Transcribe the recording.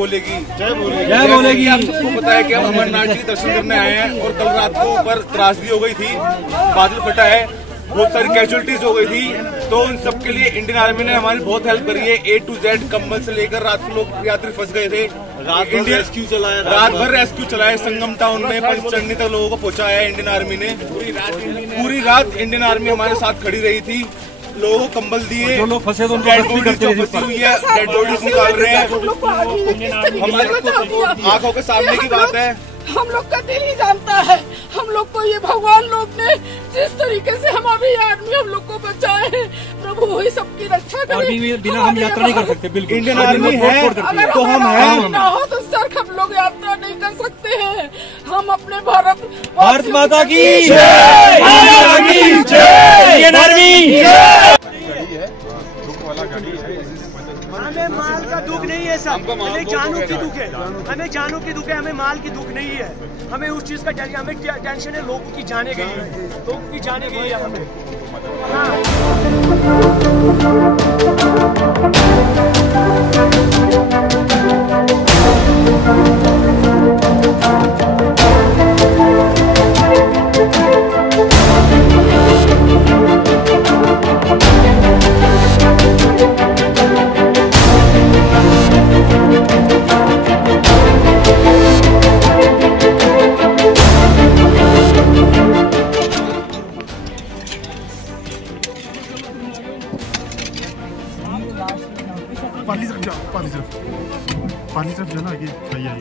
भोले की जय भोले की। आप सबको पता है कि हम अमरनाथ जी दर्शन करने आए हैं और कल रात को ऊपर त्रासदी हो गई थी, बादल फटा है, बहुत सारी कैजुअलिटीज हो गई थी। तो उन सबके लिए इंडियन आर्मी ने हमारी बहुत हेल्प करी है। A to Z कंबल से लेकर रात को लोग यात्री फंस गए थे, रात भर रेस्क्यू चलाया संगम टाउन में पंचचंडी तक लोगों को पहुंचाया है इंडियन आर्मी ने। पूरी रात इंडियन आर्मी हमारे साथ खड़ी रही थी, लोगों को कंबल दिए, जो लोग फंसे डेड बॉडीज जो फंसी हुई है डेड बॉडीज निकाल रहे हैं। हमारे आंखों के सामने की बात है, हम लोग का दिल ही जानता है। हम लोग को ये भगवान लोग ने जिस तरीके से हमारी आर्मी हम लोग को बचाए हैं, प्रभु वही सबकी रक्षा करे। बिना हम यात्रा नहीं कर सकते, बिल्कुल इंडियन आर्मी है तो हम हैं, ना हो तो सर हम लोग यात्रा नहीं कर सकते हैं। हम अपने भारत माता की जय, इंडियन आर्मी। हमें माल का दुख नहीं है सर, हमें जानों की दुख है, हमें जानों की दुख है, हमें माल की दुख नहीं है। हमें उस चीज का हमें टेंशन है, लोगों की जाने गई है, लोगों की जाने गई है हमें। पाली तरफ जाओ ना, आगे भैया।